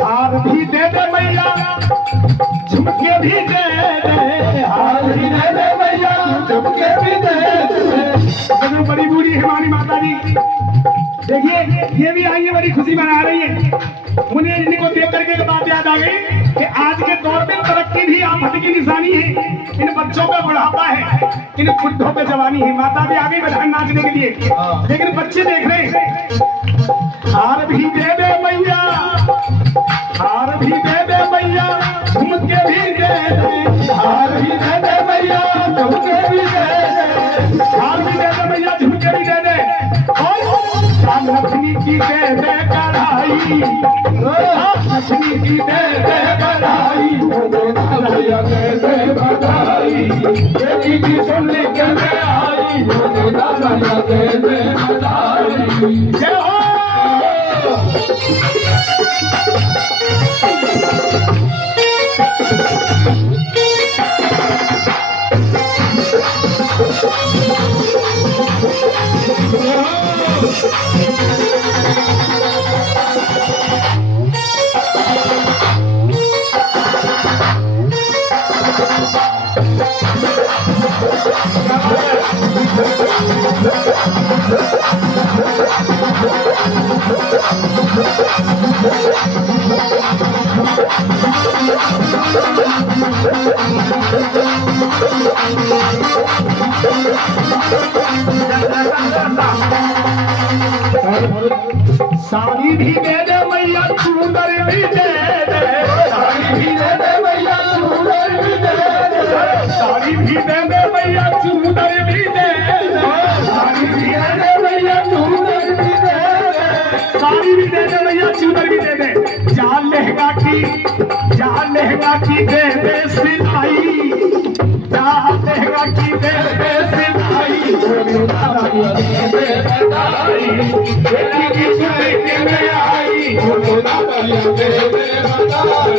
हार भी दे दे मैया, झुमके भी दे दे, हार भी दे दे मैया, झुमके भी दे दे। बड़ी बूढ़ी है हमारी माता जी, देखिए ये भी आई है, बड़ी खुशी मना रही है। मुझे इनको देख करके एक बात याद आ गई कि आज के दौर में तरक्की भी आफत की निशानी है। इन बच्चों पे बुढ़ापा है, इन बुढ़ों पे जवानी है। माता भी आ गई बधाई नाचने के लिए, लेकिन बच्चे देख रहे हैं। हार भी दे दे मैया, हार भी दे दे मैया, झुमके भी दे दे, हार भी दे दे मैया, झुमके भी दे दे, हार भी दे दे मैया, झुमके भी दे दे। और लक्ष्मी की दे दे कढ़ाई, लक्ष्मी की दे दे कढ़ाई, दे दे बधाई, बेटी की सुन के मैं आई, दे दे बधाई। जय हो। साड़ी भी दे दे मैया, चूड़र भी दे दे, साड़ी भी दे दे मैया, चूड़र भी दे दे, साड़ी भी दे दे मैया, चूड़र भी दे दे, साड़ी भी दे दे मैया, चूड़र भी दे दे, साड़ी भी दे दे मैया, चूड़र भी दे दे। जान लहंगा की दे दे सिलाई, जान लहंगा की दे दे सिलाई, दे दे बधाई, बेटी की सुन के मैं आई, दे दे बधाई।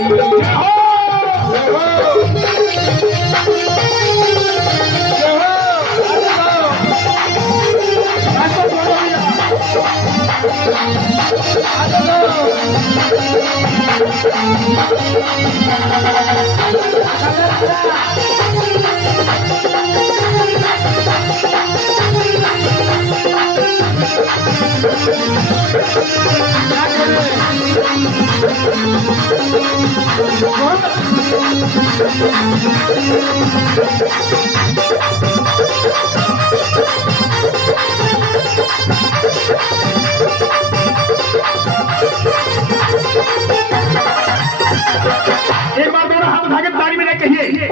एक बार दोनों हाथ उठा के ताली में कहिए,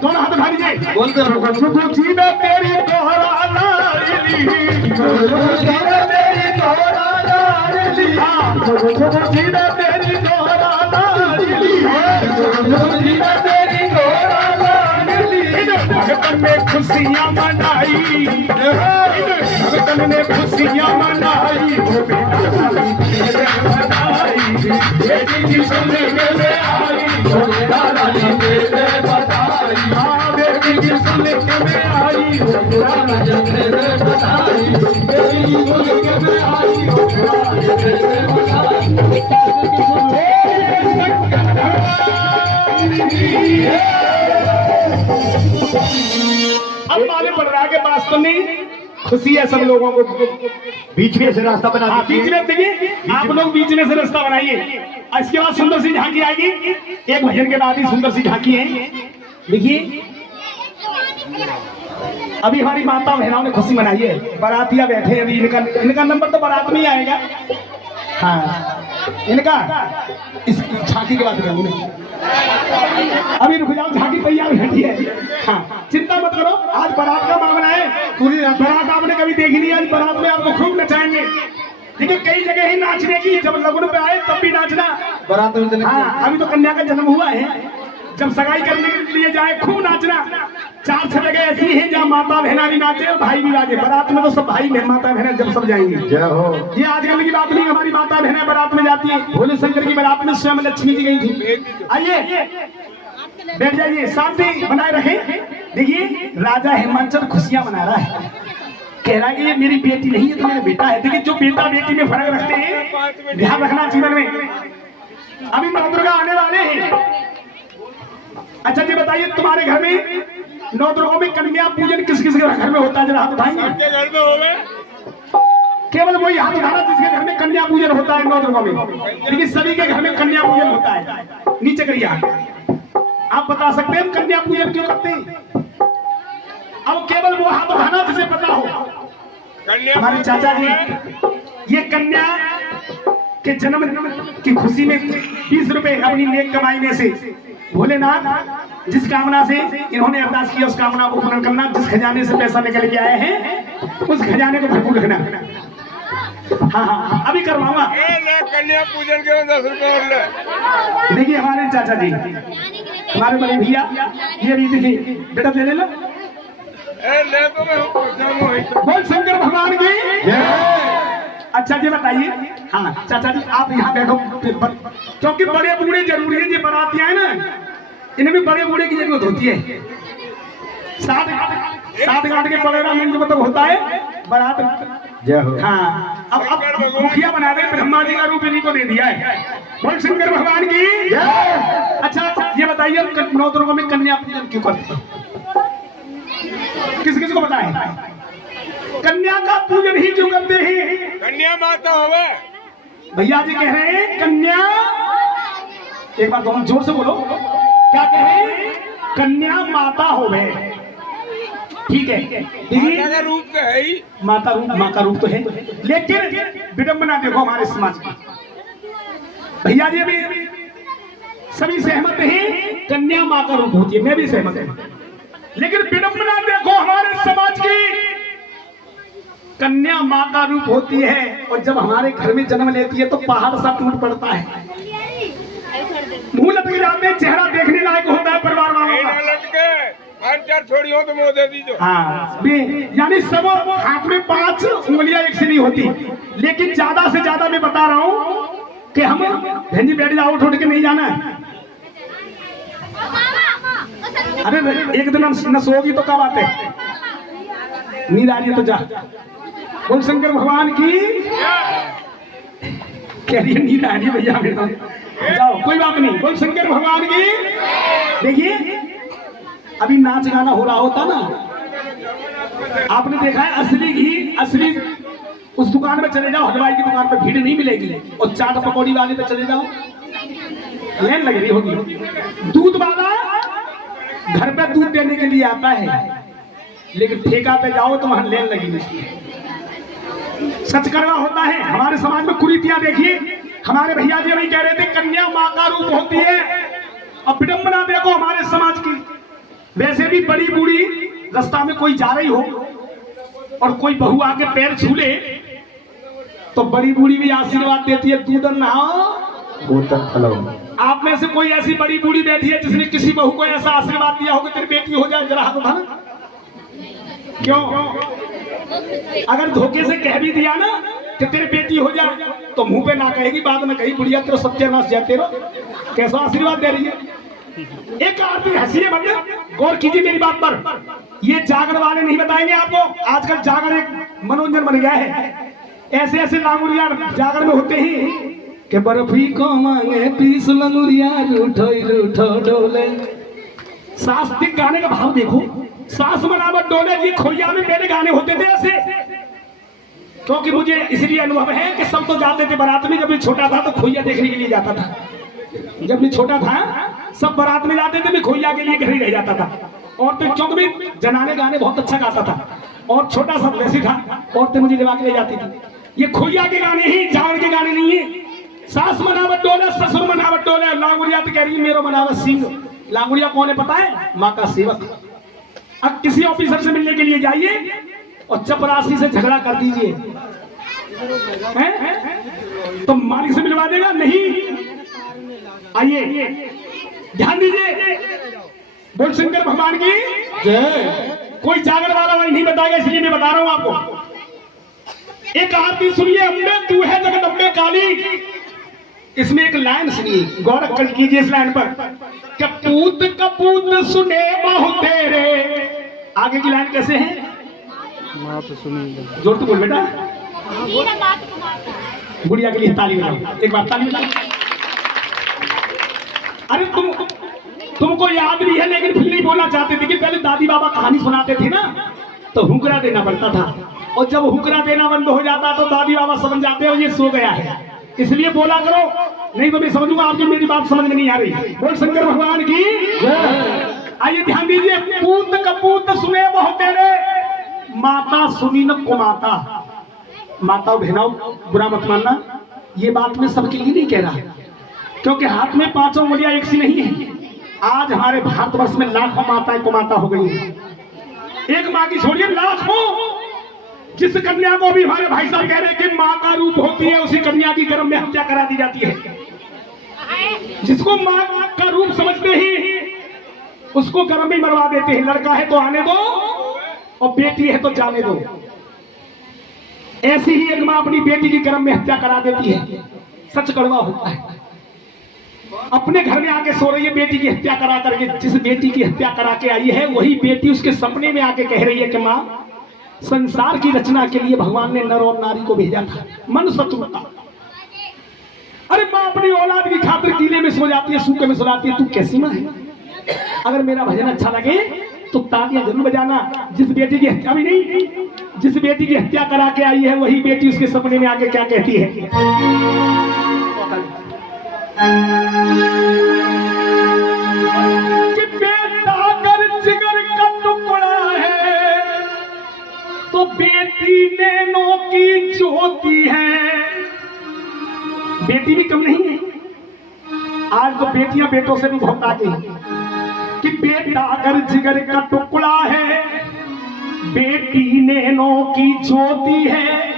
दोनों हाथ उठा लीजिए, बोलते रहो। जी में तेरी दोहरा लाडली, जी में तेरी दोहरा लाडली, जी में तेरी दोहरा लाडली, जी में तेरी दोहरा लाडली। भगतन ने खुशियाँ मनाई, भगतन ने खुशियाँ मनाई, बेटी की सुन के मैं आई, दे दे बधाई, हाँ बेटी की सुन के मैं आई, दे दे बधाई, बेटी की सुन के मैं आई, दे दे बधाई। अब मालूम पड़ रहा है कि वास्तव में खुशी है सब लोगों को। बीच में से रास्ता बना दीजिए। बीच में देखिए, आप लोग बीच में से रास्ता बनाइए। इसके बाद सुंदर सी झांकी आएगी, एक भजन के बाद ही सुंदर सी झांकी है। देखिए अभी हमारी माता बहनों ने खुशी मनाई है, बारातिया बैठे हैं। अभी इनका नंबर तो बारात में ही आएगा। हाँ इनका इस झांकी के बाद अभी रुक जाओ, झांकी तैयार बैठी है। इसीलिए आज बारात में आपको खूब नचाएंगे। देखिए कई जगह ही नाचने की, जब लगन पे आए तब भी नाचना। बारात में हाँ, अभी तो कन्या का जन्म हुआ है, जब सगाई करने के लिए जाए खूब नाचना। 4-6 जगह ऐसी है जहाँ माता बहना भी नाचे और भाई भी नाचे। बारात में तो सब भाई बहन माता बहन जब सब जाएंगे। जय हो। ये आजकल की बात नहीं, हमारी माता बहनें बारात में जाती है। भोले शंकर की बारात में स्वयं लक्ष्मी जी गई थी। आइए बैठ जाइए, शांति बनाए रखें। देखिए राजा हिमांचल खुशियां मना रहा है, कह रहा है कि ये मेरी बेटी नहीं है तो मेरा बेटा है। देखिए जो बेटा बेटी में फर्क रखते हैं, ध्यान रखना जीवन में। अभी नौ दुर्गा आने वाले हैं। अच्छा जी बताइए, तुम्हारे घर में 9 दुर्गों में कन्या पूजन किस किस के घर में होता है? जरा हाथ उठाएंगे। घर में होवे केवल वही हाथ उठाना जिसके घर में कन्या पूजन होता है 9 दुर्गों में, लेकिन सभी के घर में कन्या पूजन होता है। नीचे करिए आप बता सकते हैं कन्या पूजन क्यों करते हैं? अब केवल वो हाथ उठाना जिसे पता हो। हमारे चाचा जी ये कन्या के जन्म की खुशी में 20 रुपए अपनी नेक कमाई में से भोलेनाथ जिस कामना से इन्होंने अरदास किया उस कामना को पूर्ण करना। जिस खजाने से पैसा निकल के आए हैं उस खजाने को भरपूर रखना। हाँ अभी करवाऊंगा। कन्या पूजन के 10 रुपए और ले। देखिए हमारे चाचा जी, हमारे बड़े भैया, ये भी देखिए बेटा ले लो। ले तो मैं बोल शंकर भगवान की। अच्छा जी बताइए, हाँ चाचा जी आप यहाँ बैठो, क्योंकि बड़े बूढ़े जरूरी है। ये बारातियां है ना, इनमें बड़े बूढ़े की जरूरत होती है। सात घाट के बड़ेरा मंच मतलब होता है बारात। जय हो। हाँ अब मुखिया बना दे, ब्रह्मा जी का रूप इन्हीं को दे दिया है। बोल शंकर भगवान की। अच्छा ये बताइए 9 दुर्गों में कन्या पूजन क्यों करते हैं? किस किस को पता है? कन्या का पूजन ही क्यों करते हैं? कन्या माता होवे। भैया जी कह रहे हैं कन्या, एक बार तुम जोर से बोलो, क्या कह रहे हैं? कन्या माता होवे। ठीक है, माता का रूप तो है ही। माता रूप, माँ का रूप तो है, लेकिन विडम्बना देखो हमारे समाज की। भैया जी अभी सभी सहमत हैं कन्या माँ का रूप होती है, मैं भी सहमत हूं, लेकिन विडम्बना देखो हमारे समाज की। कन्या माँ का रूप होती है और जब हमारे घर में जन्म लेती है तो पहाड़ सा टूट पड़ता है, मुंह लटक जाते हैं, चेहरा देखने लायक होता है परिवार वालों का। लटके 5-4 छोड़ी हो तो मुँह दे दीजिए। हाँ यानी सब हाथ में 5 उंगलियां एक से नहीं होती, लेकिन ज्यादा से ज्यादा मैं बता रहा हूँ कि हम बहन जी बैठ जाओ, उठ के नहीं जाना है। अरे एक दिन न सोगी तो कब आते, नींद आ रही है तो जा। बोल शंकर भगवान की। कह रही है नींद आ रही है भैया मेरे तो जाओ, कोई बात नहीं। बोल शंकर भगवान की। देखिए अभी नाच गाना हो रहा होता ना, आपने देखा है असली घी, असली उस दुकान में चले जाओ, हलवाई की दुकान पे भीड़ नहीं मिलेगी, और चाट पकौड़ी वाले पे चले जाओ लाइन लग रही होगी। दूध वाला घर पे दूध देने के लिए आता है, लेकिन ठेका पे जाओ तो वहां लेन लगी रहती है। सच करवा होता है। हमारे समाज में कुरीतियां देखिए, हमारे भैया जी अभी कह रहे थे कन्या माँ का रूप होती है, और विडम्बना देखो हमारे समाज की। वैसे भी बड़ी बूढ़ी रास्ता में कोई जा रही हो और कोई बहू आके पैर छू ले तो बड़ी बूढ़ी भी आशीर्वाद देती है, दूध नहाओ बोतल फलो। आप में से कोई ऐसी बड़ी बूढ़ी बैठी है जिसने किसी बहू को ऐसा आशीर्वाद दिया हो कि तेरी बेटी हो जाए? जरा हाथ उठाना। क्यों? अगर धोखे से कह भी दिया ना कि तेरी बेटी हो जाए तो मुंह पे ना कहेगी, बाद में कही बुढ़िया तेरा सत्यानाश जाते रहो, कैसा आशीर्वाद दे रही है। एक आदमी हंसी है भैया, गौर कीजिए मेरी बात पर। ये जागर वाले नहीं बताएंगे आपको, आजकल जागर एक मनोरंजन बन गया है। ऐसे ऐसे लांगुरिया जागर में होते ही कि बर्फी को मांगे 20 लंगुरिया रूठो रूठो डोले। शास्त्रीय गाने का भाव देखो, सास मनावत डोले जी। खोइया में मेरे गाने होते थे ऐसे, क्योंकि मुझे इसलिए अनुभव है कि सब तो जाते थे बारात में। जब मैं छोटा था तो खोइया देखने के लिए जाता था। जब मैं छोटा था सब बारात में जाते थे, मैं खोइया के लिए घर ही रह जाता था। और तो क्योंकि मैं जनाने गाने बहुत अच्छा गाता था और छोटा सा वैसे था, औरतें मुझे लिवा के ले जाती थी। ये खोइया के गाने ही, जान के गाने नहीं है। सास मनावत डोले, ससुर मनावत डोले। लांगुरिया तो कह रही है मेरो मनावत सिंह। लांगुरिया कौन है पता है? माँ का सेवक। अब किसी ऑफिसर से मिलने के लिए जाइए और चपरासी से झगड़ा कर दीजिए, तो मालिक से मिलवा देगा? नहीं। आइए ध्यान दीजिए, बोल शंकर भगवान की जय। कोई जागर वाला वही नहीं बताएगा, इसलिए मैं बता रहा हूं आपको। एक आरती सुनिए, अम्बे तू है जगदम्बे काली। इसमें एक लाइन सुनिए, गौर कर कीजिए इस लाइन पर। कपूत कपूत सुने बहु तेरे, आगे की लाइन कैसे है? जोर तो बोल बेटा, गुड़िया के लिए ताली बजाओ, एक बार ताली बजाओ। अरे तुमको याद भी है, लेकिन फिर नहीं बोलना चाहते थे कि पहले दादी बाबा कहानी सुनाते थे ना, तो हुकरा देना पड़ता था, और जब हुकरा देना बंद हो जाता तो दादी बाबा समझ जाते हो ये सो गया है, इसलिए बोला करो, नहीं तो मैं समझूंगा आपकी मेरी बात समझ में नहीं आ रही। बोल शंकर भगवान की। आइए ध्यान दीजिए, पूत कपूत सुने बहु तेरे, माता सुनी न कुमाता। माताओं बहनों बुरा मत मानना, ये बात मैं सबके लिए नहीं कह रहा, क्योंकि हाथ में पांचों उंगलियां एक सी नहीं है। आज हमारे भारतवर्ष में लाखों माताएं कुमाता हो गई हैं। एक माँ की छोड़िए, लाखों। जिस कन्या को भी हमारे भाई साहब कह रहे हैं कि माँ का रूप होती है, उसी कन्या की गर्भ में हत्या करा दी जाती है। जिसको माँ का रूप समझते ही उसको गर्भ में मरवा देते हैं। लड़का है तो आने दो, और बेटी है तो जाने दो। ऐसी ही एक माँ अपनी बेटी की गर्भ में हत्या करा देती है। सच कड़वा होता है। अपने घर में आके सो रही है बेटी की हत्या करा करके, जिस बेटी की हत्या करा के आई है वही बेटी उसके सपने में आके कह रही है कि माँ, संसार की रचना के लिए भगवान ने नर और नारी को भेजा था, मन शत्रुता। अरे माँ अपनी औलाद की खातिर कीले में सो जाती है, सूखे में सो जाती है। तू कैसी माँ है? अगर मेरा भजन अच्छा लगे तो तालियां जरूर बजाना। जिस बेटी की हत्या भी नहीं, जिस बेटी की हत्या करा के आई है वही बेटी उसके सपने में आके क्या कहती है कि बेटा अगर जिगर का टुकड़ा है तो बेटी नैनों की ज्योति है। बेटी भी कम नहीं है, आज तो बेटियां बेटों से भी बहुत आगे हैं। कि बेटा अगर जिगर का टुकड़ा है, बेटी नैनों की ज्योति है।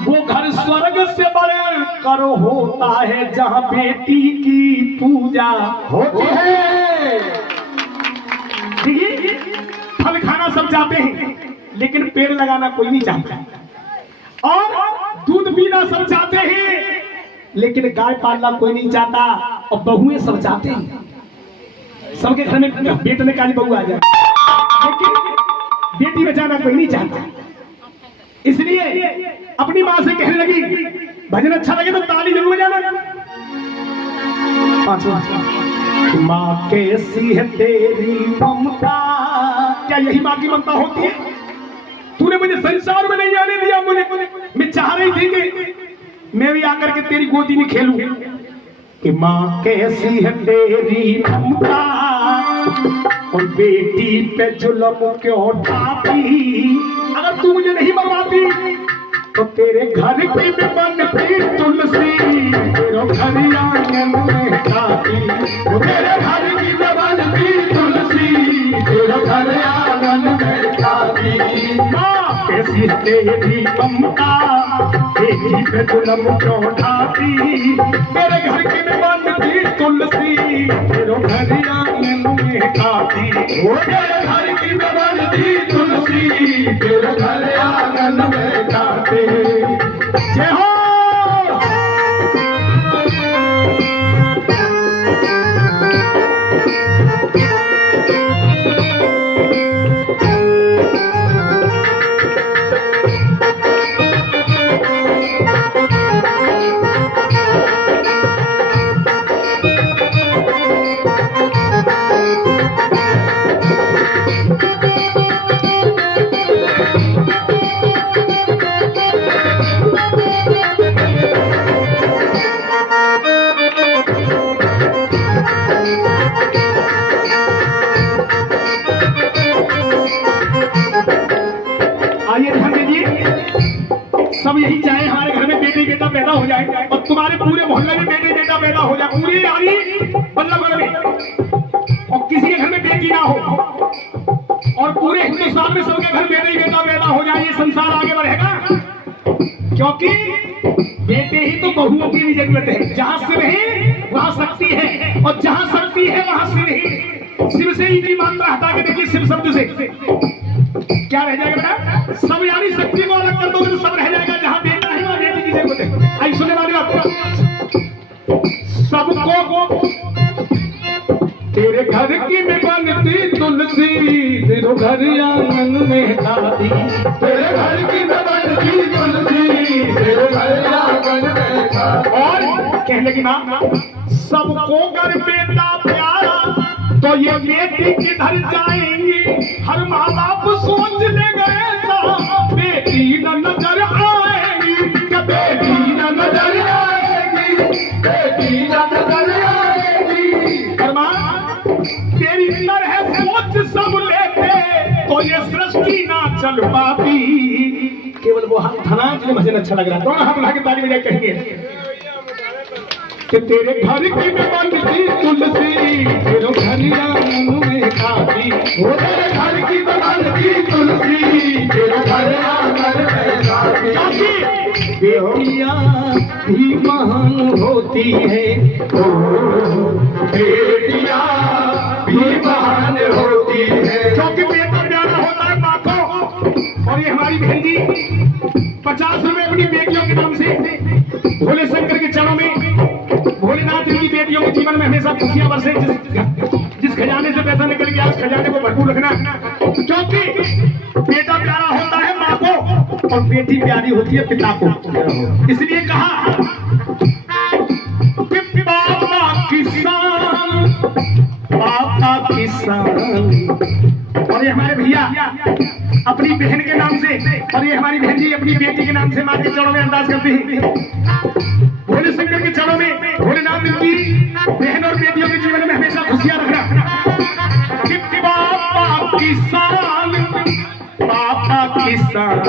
वो घर स्वर्ग से बढ़कर होता है जहां बेटी की पूजा होती है। देखिए, फल खाना सब चाहते हैं, लेकिन पेड़ लगाना कोई नहीं चाहता। और दूध पीना सब चाहते हैं, लेकिन गाय पालना कोई नहीं चाहता। और बहुएं सब चाहते हैं, सबके घर में बेटे ने काली बहू आ जाए, लेकिन बेटी बचाना कोई नहीं चाहता। इसलिए अपनी माँ से कहने लगी, भजन अच्छा लगे तो ताली जरूर बजाना। माँ कैसी है तेरी ममता, क्या यही माँ की ममता होती है? तूने मुझे संसार में नहीं आने दिया, मैं चाह रही थी कि मैं भी आकर के तेरी गोदी में खेलूं। कि माँ कैसी है तेरी ममता, और बेटी पे जुल्म क्यों ढाती। अगर तू मुझे नहीं मरवाती तो तेरे घर की भी बनती तुलसी, तेरे घर आंगन में खाती। वो तेरे घर की भी बनती तुलसी, तेरे घर आंगन में खाती। माँ कैसी तेरी ममता, बेटी पे जुल्म क्यों ढाती। तेरे घर की भी बनती तुलसी, तेरे घर आंगन में खाती। वो तेरे घर की भी बनती तुलसी, तेरे घर आंगन में खाती। जय हो। सब यही चाहे हमारे घर में बेटी बेटा पैदा हो जाए, और तुम्हारे पूरे मोहल्ले में बेटी बेटा पैदा हो जाए, पूरी यानी मतलब घर में, और किसी के घर में बेटी ना हो, और पूरे हिंदुस्तान में सबके घर बेटे ही बेटा पैदा हो जाए, ये संसार आगे बढ़ेगा। क्योंकि बेटे ही तो बहुओं की भी जरूरत है। जहां सिर है वहां शक्ति है, और जहां शक्ति है वहां सिर है। शिव से ही मात्रा हटा के देखिए, शिव शब्द से क्या रह जाएगा बेटा? सब, यानी शक्ति को अलग कर दोगे तो सब रह जाएगा। जहां बेटा है वहां बेटे की जरूरत है। आई सुने वाली बात, सबको तेरे घर की में बनती तुलसी, तेरे घर आंगन में दादी, तेरे घर की में बनती तुलसी, तेरे घर आंगन में दादी। और कहने की मां, सबको घर बेटा प्यारा, तो ये बेटी किधर जाएंगी? हर माँ बाप सोच ले गए था, बेटी न नजर आएगी, क्या बेटी न नजर आएगी, बेटी न नजर आएगी। हर माँ तेरी तरह सोच सब लेते तो ये सृष्टि ना चल पाती। केवल वो हाथ धना इसलिए मुझे अच्छा लग रहा है। दोनों हाथ लाके ताली बजा कहेंगे कि तेरे घर की में बनती तुलसी, तेरे घर आंगन में दादी, वो तेरे घर की में बनती तुलसी, तेरे घर आंगन में दादी। बेटियां भी महान होती है, बेटियां भी महान होती है, क्योंकि बेटा प्यारा होता है माँ को। और ये हमारी बहन जी 50 रुपए अपनी बेटियों के नाम से भोले शंकर के चरणों में, भोलेनाथ जी की बेटियों के जीवन में हमेशा खुशियां बरसे। जिस खजाने से पैसा निकल गया उस खजाने को भरपूर रखना, क्योंकि बेटा प्यारा होता है माँ को और बेटी प्यारी होती है पिता को। इसलिए कहा कि बाबा किसान, बाबा किसान। और ये हमारे भैया अपनी बहन के नाम से, और ये हमारी बहन जी अपनी बेटी के नाम से माँ के चरणों में अरदास करती है। भोले शंकर के चरणों में भोलेनाथ की बहन और बेटियों के जीवन में हमेशा खुशियां रखना। बाबा किसान, बाबा किसान,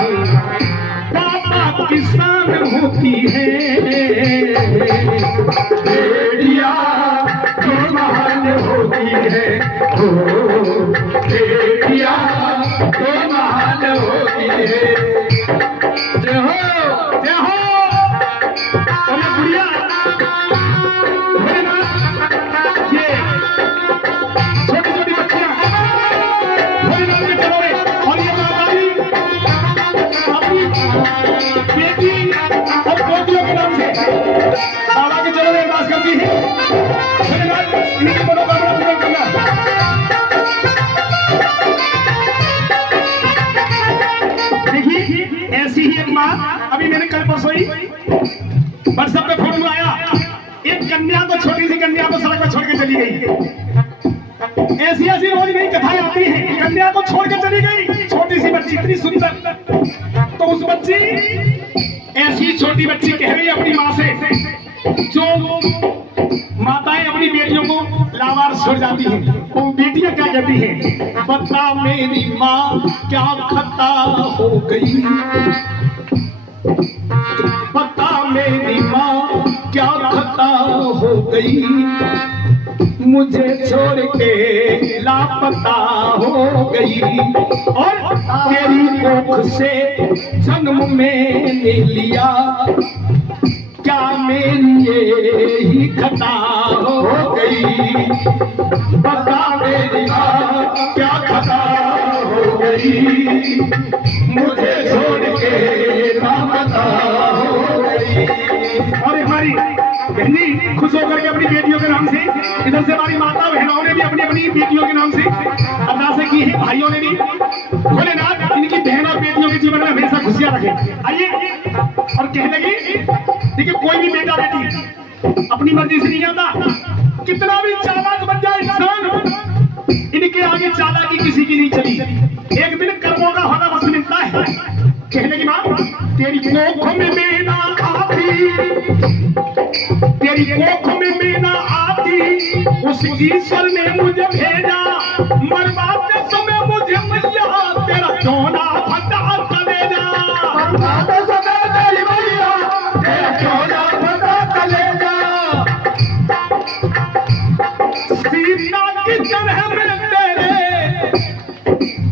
बाबा किसान होती है, बेटियां जो महान होती है, बेटियां जो महान होती है। जय हो, जय हो। और ये गुड़िया भोलेनाथ, ये छोटी छोटी बच्चियां भोलेनाथ के चरणों में, और ये माता जी अपनी बेटी और पोतियों के नाम से बाबा के चरणों में अरदास करती है। भोलेनाथ इनकी मनोकामना पूरा करना। देखिए ऐसी ही एक माँ, अभी मैंने कल परसों ही व्हाट्सएप पे फोटो आया, एक कन्या को, छोटी सी कन्या को सड़क पर छोड़ के चली गई। ऐसी ऐसी रोज नई कथाएं आती हैं। कन्या को छोड़ के चली गई, छोटी सी बच्ची इतनी सुंदर, तो उस बच्ची, ऐसी छोटी बच्ची कह रही है अपनी माँ से, जो माताएं अपनी बेटियों को लावारिस छोड़ जाती हैं, वो बेटियां क्या कहती हैं? बता मेरी माँ क्या खता हो गई, बता मेरी माँ क्या खता हो गई, मुझे छोड़ के लापता हो गई, और तेरी कोख से जन्म मैंने लिया, क्या मेरी यही खता हो गई, बता मेरी माँ क्या खता हो गई, मुझे छोड़ के लापता हो गई। और हमारी बहन जी खुश होकर के अपनी बेटियों के नाम से, इधर से हमारी माता बहनों ने भी अपनी अपनी बेटियों के नाम से अरदासें की है। भाइयों ने भी, भोलेनाथ इनकी बहन और बेटियों के जीवन में हमेशा खुशियां रखे। आइए और कहने लगी, देखिए कोई भी बेटा बेटी अपनी मर्जी से नहीं आता, कितना भी चालाक बन जाए इंसान, इनके आगे चालाकी किसी की नहीं चली। एक दिन कर्मों का होना बस मिलता है। कहने की मां, तेरी कोख में मेना आती, तेरी कोख में मेना आती, उस ईश्वर ने मुझे भेजा, मरवाते समय मुझे मैया तेरा क्यों ना फटा कलेजा, मरवाते समय तेरी मैया तेरा क्यों ना फटा कलेजा, सीता की तरह में तेरे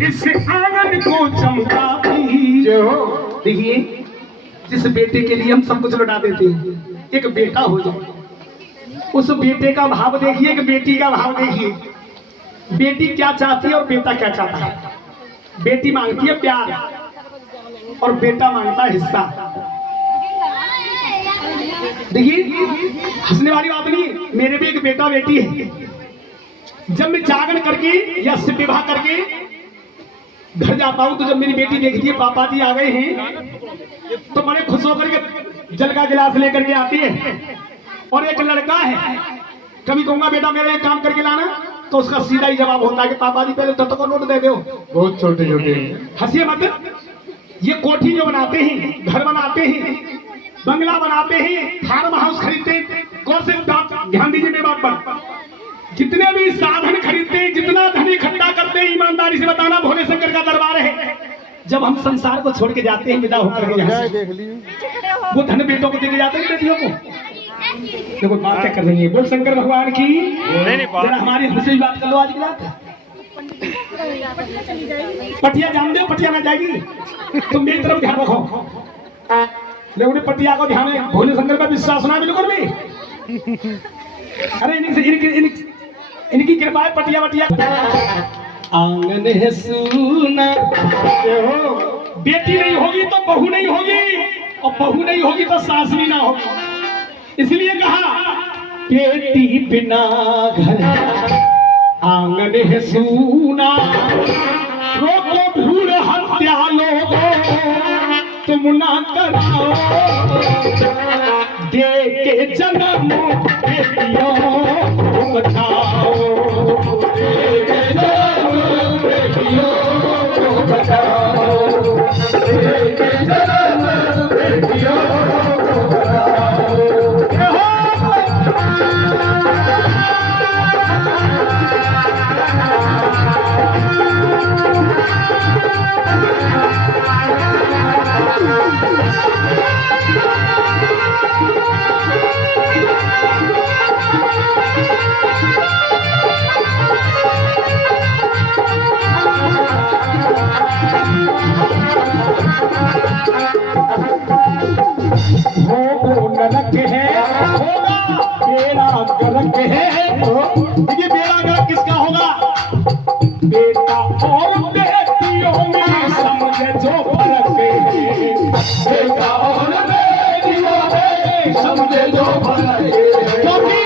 इस आंगन को चमकाती। जय हो। देखिए, जिस बेटे के लिए हम सब कुछ लौटा देते हैं, एक बेटा हो जाए, उस बेटे का भाव देखिए, एक बेटी का भाव देखिए। बेटी क्या चाहती है और बेटा क्या चाहता है। बेटी मांगती है प्यार और बेटा मांगता है हिस्सा। देखिए, हंसने वाली बात नहीं, मेरे भी एक बेटा बेटी है। जब मैं जागरण करके या सिर्फ विवाह करके घर जाता हूँ, तो जब मेरी बेटी देखती है पापा जी आ गए हैं, तो बड़े खुश होकर के जल का गिलास लेकर के आती है। और एक लड़का है, कभी कहूंगा बेटा मेरे एक काम करके लाना, तो उसका सीधा ही जवाब होता है कि पापा जी पहले तो नोट दे दो। बहुत छोटे छोटे। हंसिए मत। ये कोठी जो बनाते हैं, घर बनाते हैं, बंगला बनाते हैं, फार्म हाउस खरीदते हैं, कौन से ध्यान दीजिए मेरी बात पर। जितने भी साधन खरीदते हैं, जितना धन इकट्ठा करते हैं, ईमानदारी से बताना भोले शंकर का दरबार है। जब हम संसार को छोड़ के जाते हैं, विदा होकर के यहाँ से, वो धन बेटों को देके जाते हैं, बेटियों को। देखो बात क्या कर रही है, बोल शंकर भगवान की। जरा हमारी हमसे भी बात कर लो आज की रात। पटिया जान दे, पटिया ना जाएगी, तुम मेरी तरफ ध्यान रखो। लेकिन पटिया को ध्यान है, भोले शंकर का विश्वास ना बिल्कुल भी। अरे इनकी कृपा है, पटिया वटिया। आंगन है सूना, बेटी नहीं होगी तो बहू नहीं होगी, और बहू नहीं होगी तो सास भी ना होगी। इसलिए कहा बेटी बिना घर आंगन है सूना, रोको भूल हत्या लोगों तुम ना कराओ, दे के जन्म बेटियों को बचाओ, दे के जन्म बेटियों को बचाओ, दे के जन्म बेटियों को बचाओ। नरक है होगा, बेड़ा गर्क है। ये बेड़ा गर्क किसका होगा? बेटा और बेटियों में समझे जो फर्क है, बेटा और बेटियों में समझे जो फर्क है। क्योंकि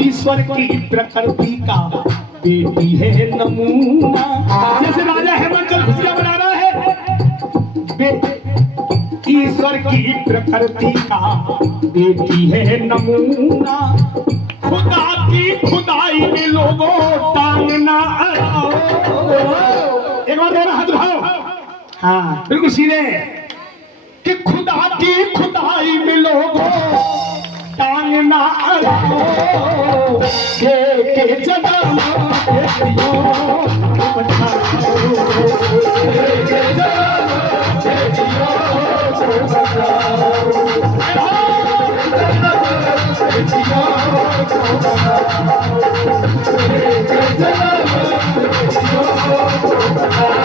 ईश्वर की प्रकृति का बेटी है नमूना। जैसे राजा हेमंत खुशियां बना रहा है, ईश्वर की प्रकृति का बेटी है नमूना। खुदा की खुदाई में लोगों टांगना अड़ाओ। एक बार दोनों हाथ उठाओ, हाँ बिल्कुल सीधे, कि खुदा की खुदाई में लोगों टांगना अड़ाओ, के जन्म बेटियों को बचाओ, के जन्म बेटियों को बचाओ, बेटियों को बचाओ, के जन्म बेटियों को बचाओ।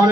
और